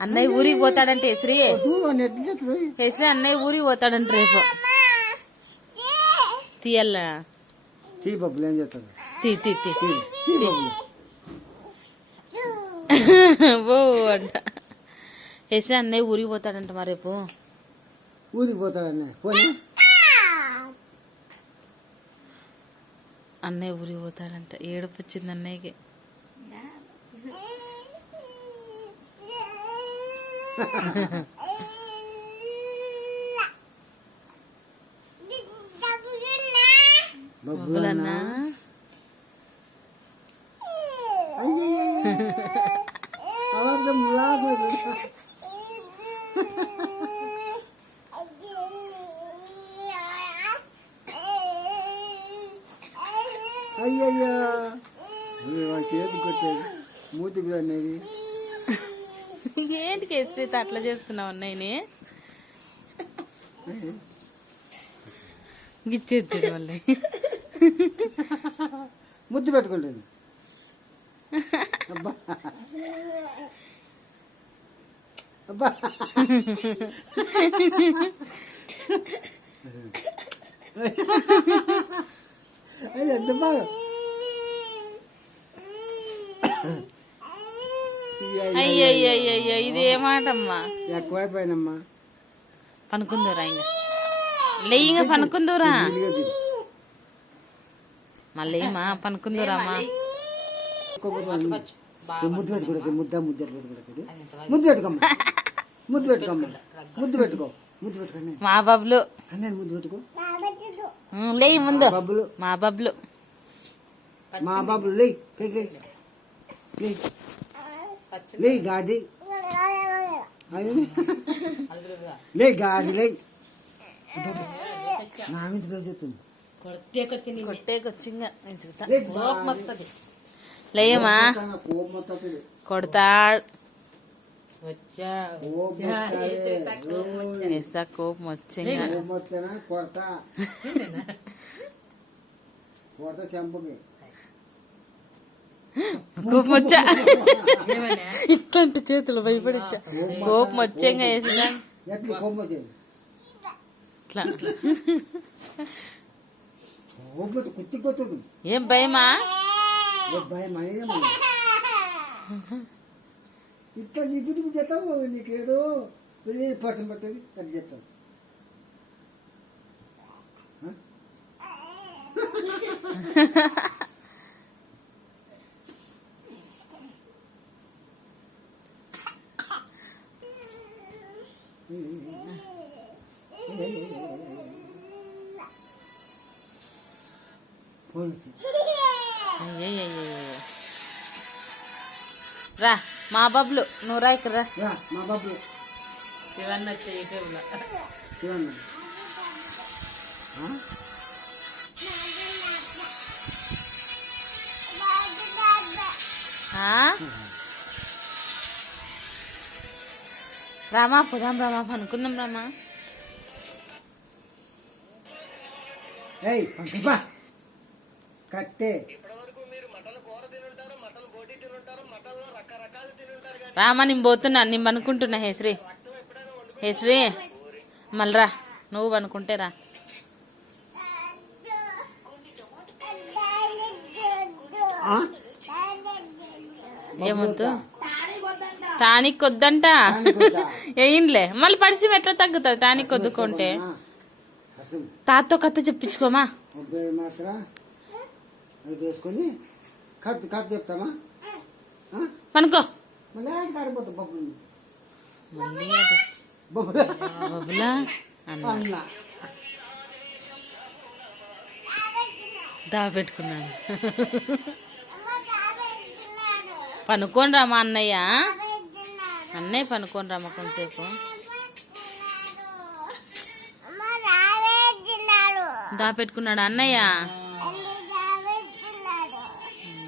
అన్నయ్య ఊరికి పోతాడంటే శ్రీ శ్రీ అన్నయ్య ఊరికి పోతాడంట రేపు తీయల్లా తీ బబ్బులు ఏం చేస్తారు తీ తీ తీ ఓ అంట శ్రీ అన్నయ్య ఊరికి పోతాడంట మా రేపు ఊరికి పోతాడు అన్నయ్య అన్నయ్య ఊరికి పోతాడంట ఏడుపు వచ్చింది అన్నయ్యకి బబ్బులన్నా అయ్యయ్యా చేతి కొట్టేది మూతి కూడా అనేది ఏంటి కేసరి అట్లా చేస్తున్నావు అన్నయ్యని గిచ్చేది మళ్ళీ ముద్దు పెట్టుకుంటుంది అబ్బా అబ్బా అది ఎంత బాగా అయ్యయ్యయ్యయ్య ఇదేమాటమ్మా ఎక్కువైపోయినమ్మా పనుకుందూరా ఇంకా లేయింగా పనుకుందూరా మళ్ళీ మా పనుకుందూరామ్మా ముద్దు పెట్టుకోవడానికి ముద్ద పెట్టుకోవడానికి ముద్దు పెట్టుకోమ్మా ముద్దు పెట్టుకోమ్మా ముద్దు పెట్టుకో ముద్దు పెట్టుకోండి మా బబ్లు అన్నీ ముద్దు పెట్టుకో లేయి ముందు బబ్బులు మా బబ్లు మా బాబులు లే లే గాది లే గాది లే నా మీద చెప్తుంది కొట్టేకొచ్చింగా లేయమ్మా కొడతాడు వేస్తా కోపం వచ్చింగా కొడతా కొడతా చెంపకి కోపం వచ్చా ఇట్లాంటి చేతులు భయపడిచ్చా కోపం వచ్చేగా వేసినా ఇట్లా ఏం భయమా ఇట్లా నీ దుడ్డు చేస్తావు నీకేదో పర్సన్ పట్టేది అది చేస్తావు రా మా బబ్లు నువ్వు రా ఇక్కడ రా మా బాబు శివన్న వచ్చాయి శివన్న రామా పోదాం రామా పనుకుందాం రామా ఏయ్ పంపిపా కట్టే రామా నేను పోతున్నా నేను పనుకుంటున్నా హేశ్రీ హేశ్రీ మళ్ళీ రా నువ్వు పనుకుంటే రా ఏమొద్దు టానిక్ వద్దంట వేయండిలే మళ్ళీ పరిస్థితి ఎట్లా తగ్గుతుంది టానిక్ వద్దుకుంటే తాతతో కథ చెప్పించుకోమా చెప్తామా పనుకో బబులా అన్న దాపెట్టుకున్నాను పనుకోని రామా అన్నయ్య అన్నయ్య పనుకోని రామా కొంతసేపు దాపెట్టుకున్నాడు అన్నయ్య